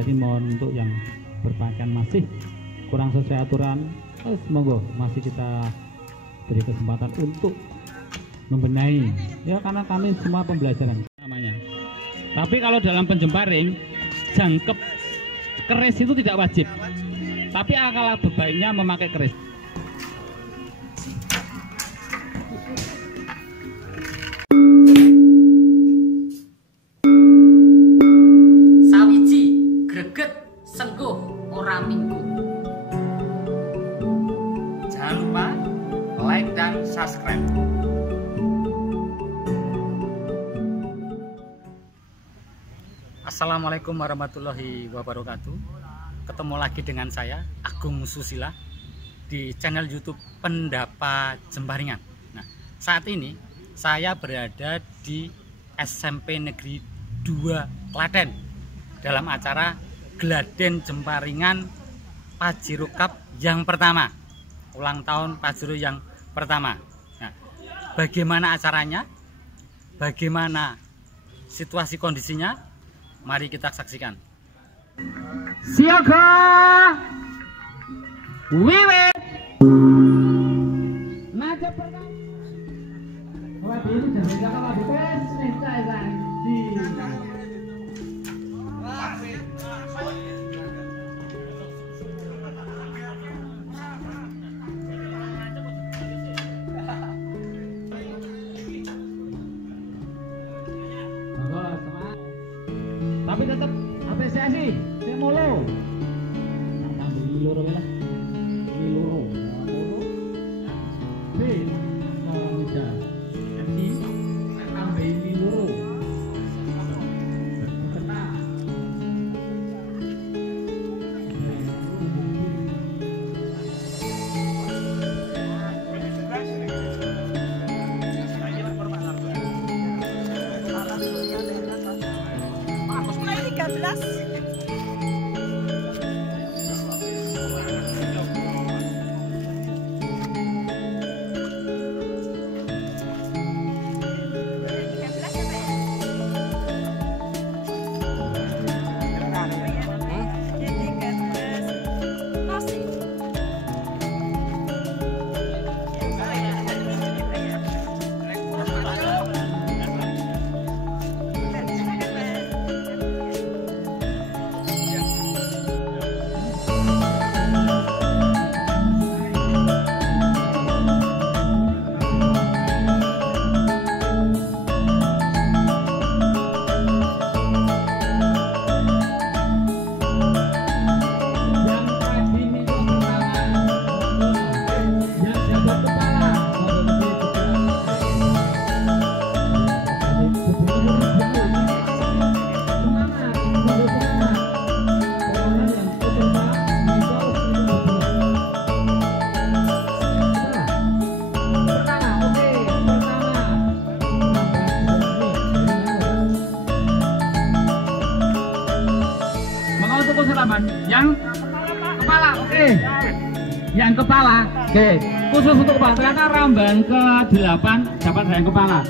Jadi mohon untuk yang berpakaian masih kurang sesuai aturan, monggo masih kita beri kesempatan untuk membenahi ya, karena kami semua pembelajaran namanya. Tapi kalau dalam penjemparing jangkep keris itu tidak wajib, tapi alangkah baiknya memakai keris. Sawiji greget sengguh ora minggu. Jangan lupa like dan subscribe. Assalamualaikum warahmatullahi wabarakatuh. Ketemu lagi dengan saya Agung Susila di channel YouTube Pendapa Jemparingan. Nah, saat ini saya berada di SMP Negeri 2 Klaten dalam acara Gladen Jemparingan Pajero Cup yang pertama, ulang tahun Pajero yang pertama. Nah, bagaimana acaranya? Bagaimana situasi kondisinya? Mari kita saksikan. Siaga wiwit ngajak pertama. Wah, ini jangan kalah di pes nih saya. Tapi tetap apresiasi, saya molo. Ambil loro lah, loro. B, muda. Nanti ambil loro. Kena. Yang kepala, oke. Yang kepala, oke. Khusus untuk kepala, ternyata ramban ke-8 dapat yang kepala.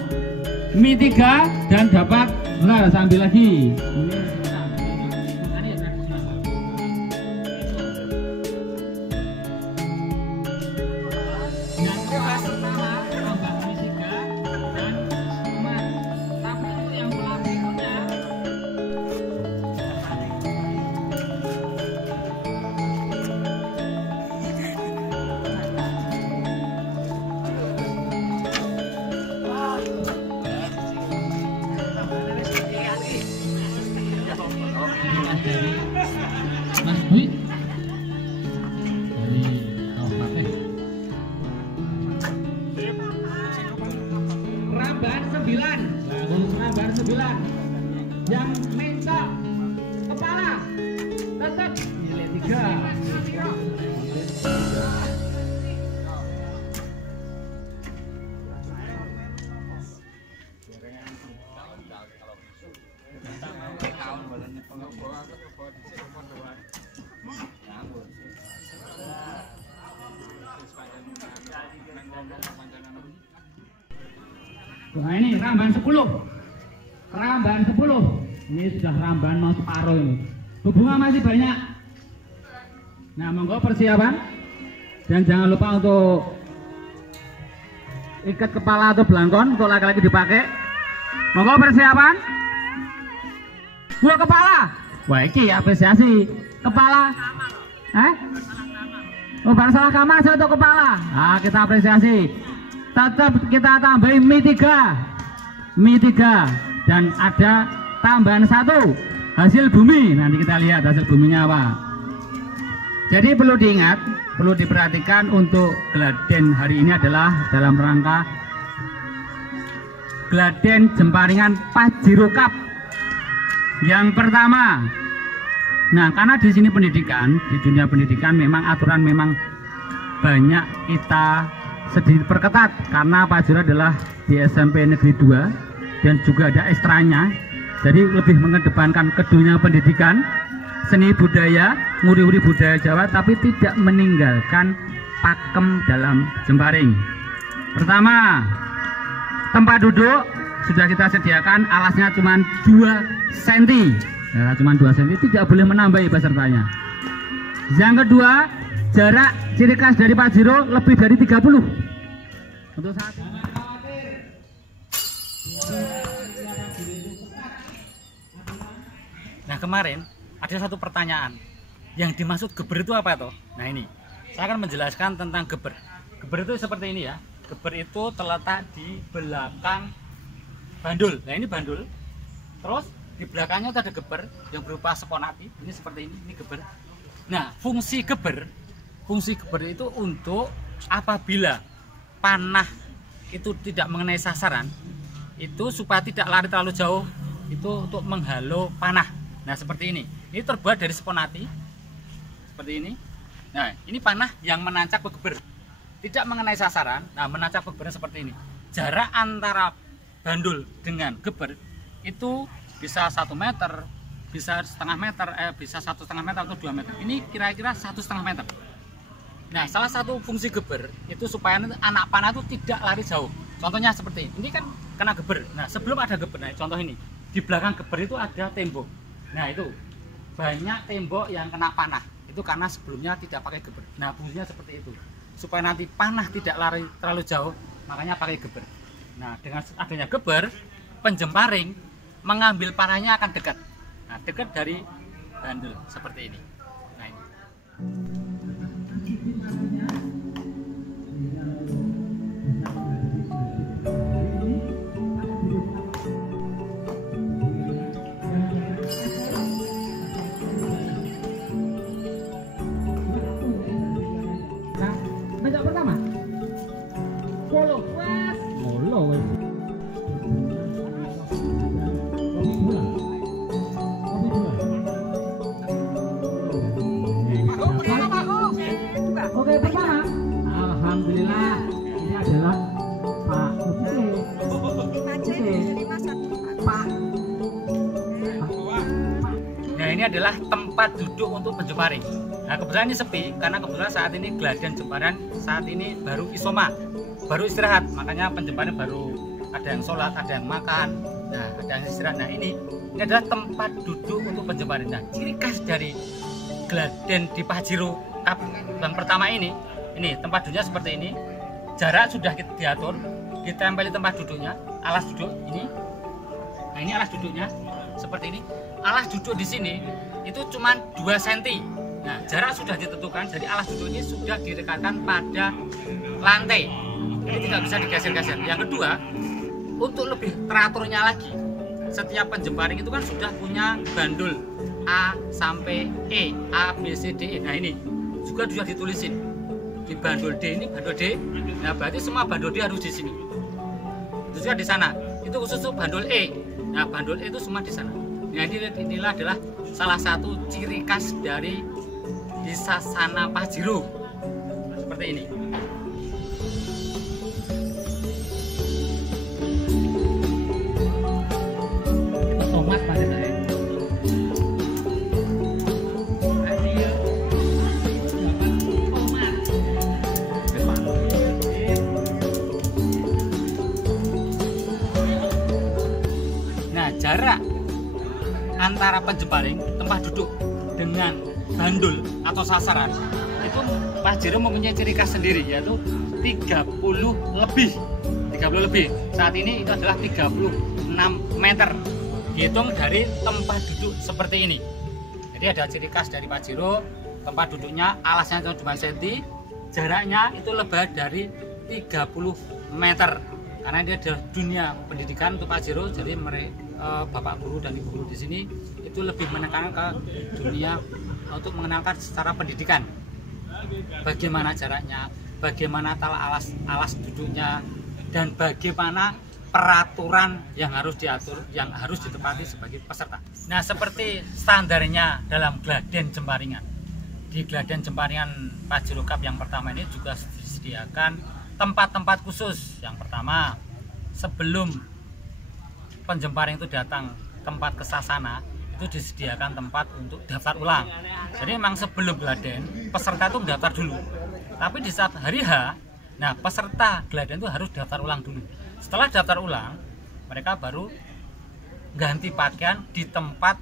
Mi 3 dan dapat, benar, saya ambil lagi. Mas Dwi dari Kabupaten Ramban 9, Ramban 9 yang minta kepala tetap nilai 3. Nah ini ramban 10. Ramban 10. Ini sudah ramban mau separuh ini. Bunga masih banyak. Nah, monggo persiapan. Dan jangan lupa untuk ikat kepala atau belangkon untuk laki-laki dipakai. Monggo persiapan. Dua kepala. Wah, iki apresiasi. Kepala. Oh, baru salah kamar satu kepala. Nah, kita apresiasi. Tetap kita tambahin mie 3 dan ada tambahan 1 hasil bumi. Nanti kita lihat hasil buminya apa. Jadi perlu diingat, perlu diperhatikan untuk geladen hari ini adalah dalam rangka geladen Jemparingan Pajero Cup yang pertama. Nah, karena di sini pendidikan, di dunia pendidikan memang aturan memang banyak kita sedikit perketat karena Pajero adalah di SMP Negeri 2 dan juga ada ekstranya. Jadi lebih mengedepankan ke dunia pendidikan, seni budaya, nguri-nguri budaya Jawa, tapi tidak meninggalkan pakem dalam jemparing. Pertama, tempat duduk sudah kita sediakan, alasnya cuma 2 cm. Ya, cuma 2 cm, tidak boleh menambahi pesertanya. Yang kedua, jarak ciri khas dari Pajero lebih dari 30. Untuk saat Nah, kemarin ada satu pertanyaan, yang dimaksud geber itu apa toh? Nah, ini saya akan menjelaskan tentang geber. Geber itu seperti ini ya. Geber itu terletak di belakang bandul. Nah, ini bandul. Terus di belakangnya ada geber yang berupa spon api. Ini seperti ini geber. Nah, fungsi geber itu untuk apabila panah itu tidak mengenai sasaran, itu supaya tidak lari terlalu jauh, itu untuk menghalau panah. Nah, seperti ini. Ini terbuat dari spon api seperti ini. Nah, ini panah yang menancap ke geber, tidak mengenai sasaran. Nah, menancap ke geber seperti ini. Jarak antara bandul dengan geber itu bisa 1 meter, bisa setengah meter, bisa 1,5 meter atau 2 meter. Ini kira-kira 1,5 meter. Nah, salah satu fungsi geber itu supaya anak panah itu tidak lari jauh. Contohnya seperti ini kan kena geber. Nah, sebelum ada geber, nah contoh ini di belakang geber itu ada tembok. Nah, itu banyak tembok yang kena panah. Itu karena sebelumnya tidak pakai geber. Nah, fungsinya seperti itu. Supaya nanti panah tidak lari terlalu jauh, makanya pakai geber. Nah, dengan adanya geber, penjemparing mengambil panahnya akan dekat. Nah, dekat dari bandul seperti ini. Nah, ini. Nah, menjak pertama. Polo, wes. Polo, wes. Oke, pertama, alhamdulillah ini adalah Pak Pak. Nah, ini adalah tempat duduk untuk penjemparing. Nah, kebetulan ini sepi karena kebetulan saat ini geladan jemparan saat ini baru isoma, baru istirahat. Makanya penjemparing baru ada yang sholat, ada yang makan, nah ada yang istirahat. Nah, ini adalah tempat duduk untuk penjemparing. Nah, ciri khas dari geladan di Pajero Cup yang pertama ini tempat duduknya seperti ini. Jarak sudah kita diatur, ditempeli tempat duduknya, alas duduk ini. Nah, ini alas duduknya seperti ini. Alas duduk di sini itu cuma 2 cm. Nah, jarak sudah ditentukan, jadi alas duduk ini sudah direkatkan pada lantai. Jadi tidak bisa digeser-geser. Yang kedua, untuk lebih teraturnya lagi, setiap penjemparing itu kan sudah punya bandul A sampai E, A, B, C, D, E. Nah, ini juga sudah ditulisin di bandul D, ini bandul D. Nah, berarti semua bandul D harus di sini. Itu juga di sana. Itu khusus bandul E. Nah, bandul E itu semua di sana. Nah, inilah adalah salah satu ciri khas dari di Sasana Pajero. Seperti ini. Tomat pada saya. Jarak antara penjemparing tempat duduk dengan bandul atau sasaran, itu Pajero mempunyai ciri khas sendiri, yaitu 30 lebih. Saat ini itu adalah 36 meter. Dihitung dari tempat duduk seperti ini. Jadi ada ciri khas dari Pajero, tempat duduknya alasnya cuma 2 cm, jaraknya itu lebih dari 30 meter. Karena dia adalah dunia pendidikan untuk Pajero, jadi bapak guru dan ibu guru di sini itu lebih menekankan ke dunia untuk mengenalkan secara pendidikan. Bagaimana jaraknya, bagaimana tata alas duduknya, dan bagaimana peraturan yang harus diatur, yang harus ditepati sebagai peserta. Nah, seperti standarnya dalam Gladen Jemparingan. Di Gladen Jemparingan Pajero Cup yang pertama ini juga disediakan tempat-tempat khusus. Yang pertama, sebelum penjemparing itu datang tempat ke sasana, itu disediakan tempat untuk daftar ulang. Jadi memang sebelum Gladen, peserta itu mendaftar dulu. Tapi di saat hari H, nah peserta Gladen itu harus daftar ulang dulu. Setelah daftar ulang, mereka baru ganti pakaian di tempat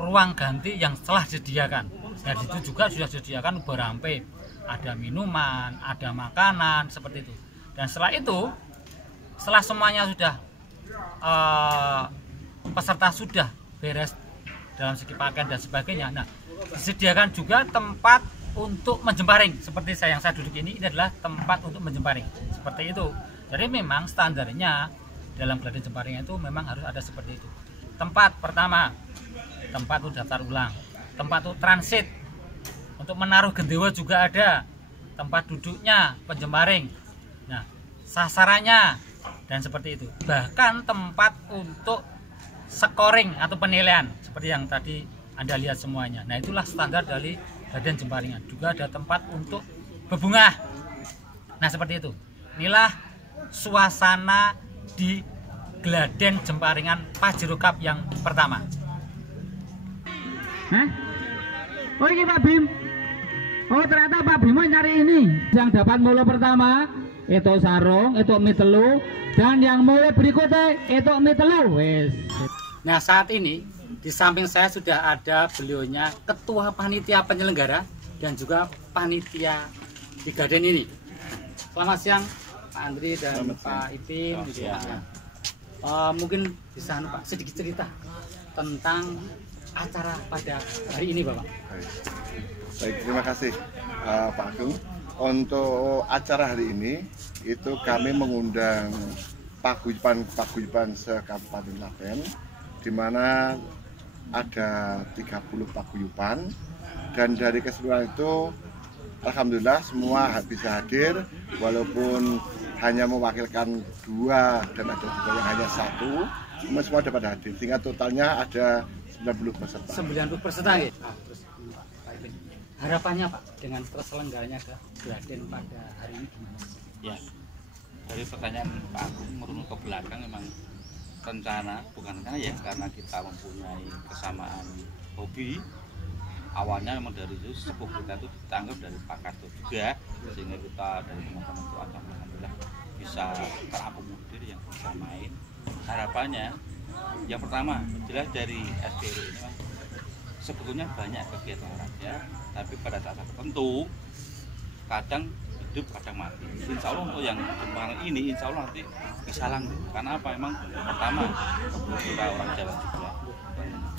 ruang ganti yang telah disediakan. Nah, di situ juga sudah disediakan berampe, ada minuman, ada makanan, seperti itu. Dan setelah itu, setelah semuanya sudah peserta sudah beres dalam segi pakaian dan sebagainya, nah disediakan juga tempat untuk menjemparing. Seperti yang saya duduk ini adalah tempat untuk menjemparing, seperti itu. Jadi memang standarnya dalam Gladen Jemparingan itu memang harus ada seperti itu. Tempat pertama, tempat untuk daftar ulang, tempat untuk transit, untuk menaruh gendewa juga ada, tempat duduknya penjemparing, nah sasarannya, dan seperti itu. Bahkan tempat untuk scoring atau penilaian seperti yang tadi Anda lihat semuanya. Nah, itulah standar dari Gladen Jemparingan. Juga ada tempat untuk berbunga. Nah, seperti itu. Inilah suasana di Gladen Jemparingan Pajero Cup yang pertama. Oh, ini Pak Bim. Oh, ternyata Pak Bimo nyari ini. Yang dapat mulu pertama itu sarung, itu mie telu, dan yang mulai berikutnya itu mie telu. Wes. Nah, saat ini di samping saya sudah ada beliaunya ketua panitia penyelenggara dan juga panitia di Gladen ini. Selamat siang Pak Andri dan Pak Ipin. Mungkin bisa Pak sedikit cerita tentang acara pada hari ini, Bapak. Baik, terima kasih Pak Agung. Untuk acara hari ini itu kami mengundang paguyuban se-Kabupaten Klaten, di mana ada 30 paguyuban, dan dari keseluruhan itu alhamdulillah semua bisa hadir, walaupun hanya mewakilkan 2 dan ada juga yang hanya 1, semua dapat hadir, sehingga totalnya ada 90 peserta. 90 peserta ya. Harapannya Pak dengan terselenggaranya ke Gladen pada hari ini gimana? Ya, dari pertanyaan Pak Agung merunut ke belakang, memang rencana, bukan rencana ya, karena kita mempunyai kesamaan hobi. Awalnya memang dari itu sepuh kita itu ditangkap dari Pak Karto juga, sehingga kita dari teman-teman itu alhamdulillah bisa terakomodir yang bisa main. Harapannya yang pertama jelas dari SPRU ini memang sebetulnya banyak kegiatan olahraga, tapi pada saat tertentu kadang hidup kadang mati. Insya Allah untuk yang Jemparingan ini insya Allah nanti bisa langgeng. Karena apa? Memang pertama kita orang Jawa juga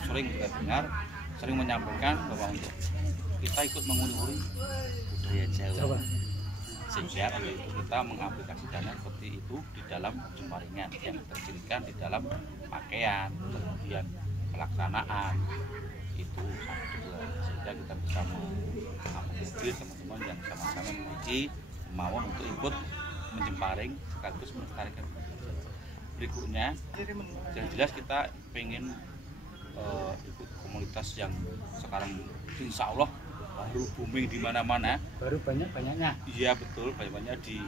sering kita dengar, sering menyampaikan bahwa untuk kita ikut menguli-uli budaya Jawa. Sehingga untuk itu kita mengaplikasikannya seperti itu di dalam Jemparingan yang tercirikan di dalam pakaian, kemudian pelaksanaan itu satu, sehingga kita bisa mengakomodir teman-teman yang sama-sama memiliki kemauan untuk ikut menjemparing sekaligus melestarikan. Berikutnya, yang jelas kita pengen ikut komunitas yang sekarang insya Allah baru booming di mana-mana. Baru banyak-banyaknya. Iya betul, banyak-banyak di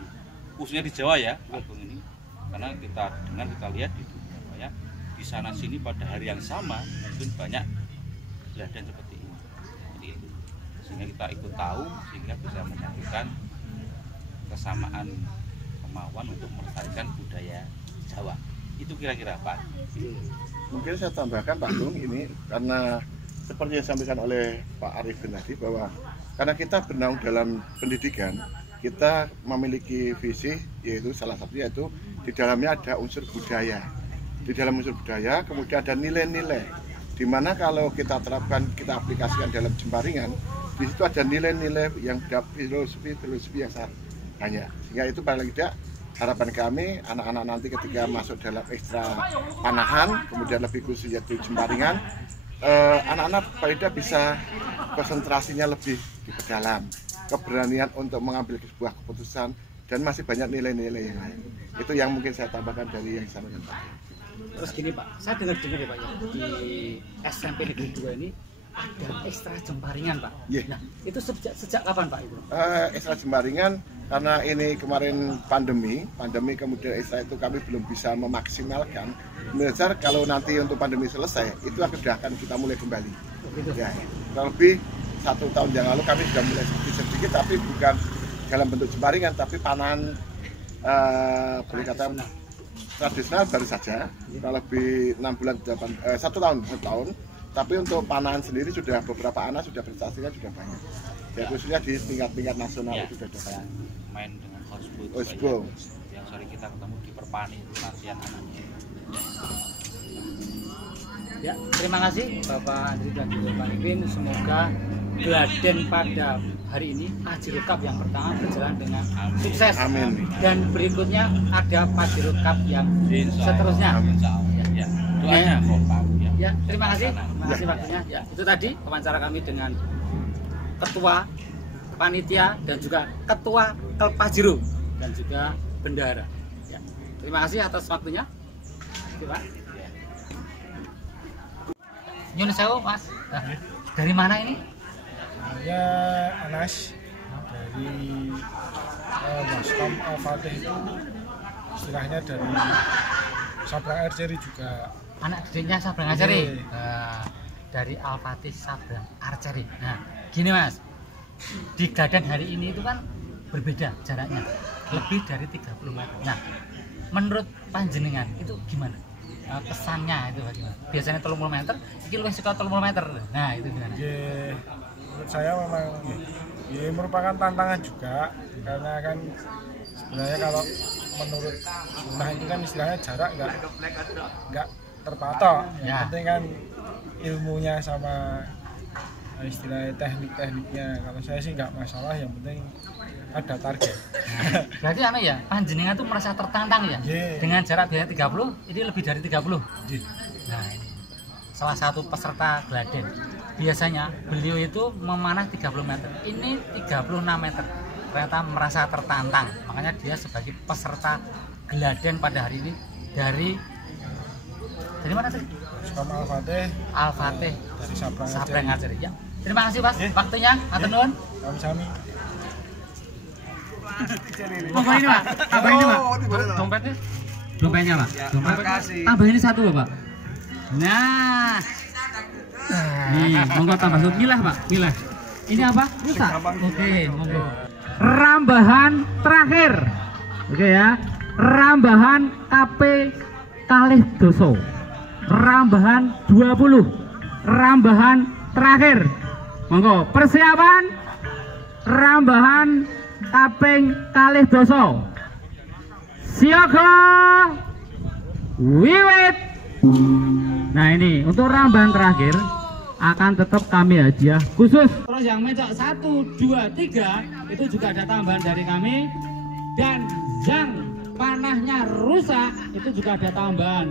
khususnya di Jawa ya, Agung ini. Karena kita dengar, kita lihat di dunia ya, di sana sini pada hari yang sama mungkin banyak Gladen seperti ini. Jadi itu. Sehingga kita ikut tahu, sehingga bisa menyatukan kesamaan kemauan untuk melestarikan budaya Jawa. Itu kira-kira Pak. Mungkin saya tambahkan Pak Agung, ini karena seperti yang disampaikan oleh Pak Arifin tadi, bahwa karena kita bernaung dalam pendidikan, kita memiliki visi, yaitu salah satunya itu di dalamnya ada unsur budaya. Di dalam unsur budaya kemudian ada nilai-nilai, di mana kalau kita terapkan, kita aplikasikan dalam Jembaringan, di situ ada nilai-nilai yang filosofi yang sangat banyak. Sehingga itu paling tidak harapan kami anak-anak nanti ketika masuk dalam ekstra panahan, kemudian lebih khusus yaitu Jembaringan, anak-anak paling tidak bisa konsentrasinya lebih diperdalam, keberanian untuk mengambil sebuah keputusan, dan masih banyak nilai-nilai yang lain. Itu yang mungkin saya tambahkan dari yang disampaikan tadi. Terus gini Pak, saya dengar-dengar ya Pak ya, di SMP Negeri 2 ini ada ekstra Jembaringan Pak. Yeah. Nah, itu sejak kapan Pak itu? Ekstra Jembaringan karena ini kemarin pandemi kemudian ekstra itu kami belum bisa memaksimalkan. Mengejar kalau nanti untuk pandemi selesai, itu akan kita mulai kembali. Gitu. Ya, kurang lebih 1 tahun yang lalu kami sudah mulai sedikit, tapi bukan dalam bentuk Jembaringan, tapi panahan boleh kata tradisional baru saja, kurang lebih 6 bulan, 1 tahun. Tapi untuk panahan sendiri sudah beberapa anak sudah prestasinya sudah banyak. Ya, khususnya di tingkat nasional Ya, itu sudah banyak. Main dengan Osbo. Yang sering kita ketemu di Perpani itu latihan anaknya. Ya, terima kasih Bapak Andri dan juga Pak Ipin. Semoga Gladen pada hari ini Pajero Cup yang pertama berjalan dengan sukses. Amin. Dan berikutnya ada Pajero Cup yang seterusnya. Ya, doanya kok Pak. Ya, terima kasih waktunya. Ya, itu tadi wawancara kami dengan Ketua Panitia dan juga Ketua Klub Pajero dan juga Bendahara. Ya, terima kasih atas waktunya. Oke, Pak. Nyun sewu, Mas. Nah, dari mana ini? Saya Anas dari Baskom Al-Fatih, itu istilahnya dari Sabrang Archery juga. Anak didiknya Sabrang Archery. Dari Al-Fatih Sabrang Archery. Nah, gini Mas, di Gladen hari ini itu kan berbeda jaraknya, lebih dari 30 meter. Nah, menurut panjenengan itu gimana? Kesannya itu bagaimana? Biasanya 30 meter, ini lebih suka 30 meter. Nah, itu gimana? Menurut saya memang merupakan tantangan juga, karena kan sebenarnya kalau menurut sunnah itu kan istilahnya jarak nggak terpatok. Yang penting kan ilmunya sama istilah tekniknya. Kalau saya sih nggak masalah, yang penting ada target. Berarti ya, panjenengan tuh merasa tertantang ya? Dengan jarak biasanya 30, ini lebih dari 30. Nah, ini salah satu peserta Gladen. Biasanya beliau itu memanah 30 meter, ini 36 meter. Ternyata merasa tertantang, makanya dia sebagai peserta Gladen pada hari ini dari mana tadi? Baskom Al-Fatih dari Sabrang Archery. Ya. Terima kasih Mas, waktunya. Matur nuwun. Kami. Apa ini Pak? Apa ini Pak? Dompetnya? Dompetnya Pak. Dompet. Tambah ini 1 Pak. Nah. Nih, monggo tambah satu. Milah Pak, milah. Ini apa? Rusak. Oke, monggo. Rambahan terakhir. Oke ya. Rambahan KP Kalih Doso. Rambahan 20. Rambahan terakhir. Monggo, persiapan rambahan kaping kalih doso. Siaga wiwit. Nah, ini untuk rambahan terakhir akan tetap kami hadiah khusus. Terus yang mencok 1, 2, 3 itu juga ada tambahan dari kami. Dan yang panahnya rusak itu juga ada tambahan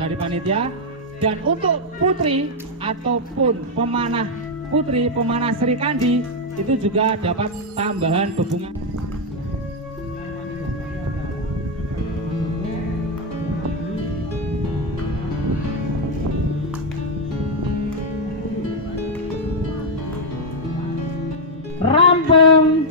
dari panitia. Dan untuk putri ataupun pemanah putri, pemanah Sri Kandi itu juga dapat tambahan bebungan. Rampung.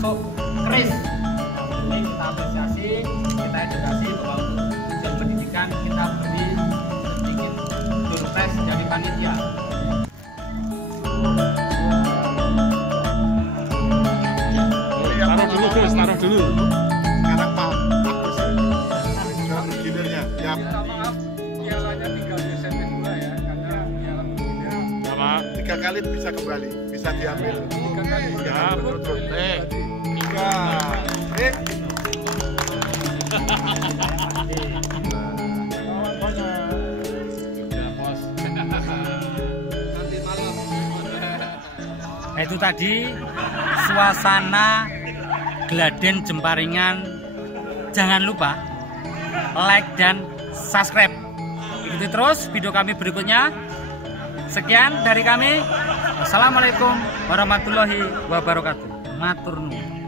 termasuk keris. Ini kita apresiasi, kita edukasi bahwa untuk tujuan pendidikan kita beri sedikit surprise dari panitia. Taruh dulu Gus, taruh dulu. Sekarang Pak Agus ya, gidernya. Ya. Maaf, pialanya tinggal geser kedua ya, karena piala berbeda. Sama 3 kali bisa kembali, bisa diambil. 3 kali. Ya, betul. 3. Nah, itu tadi suasana Geladen Jemparingan. Jangan lupa like dan subscribe. Ikuti terus video kami berikutnya. Sekian dari kami. Assalamualaikum warahmatullahi wabarakatuh. Matur nuwun.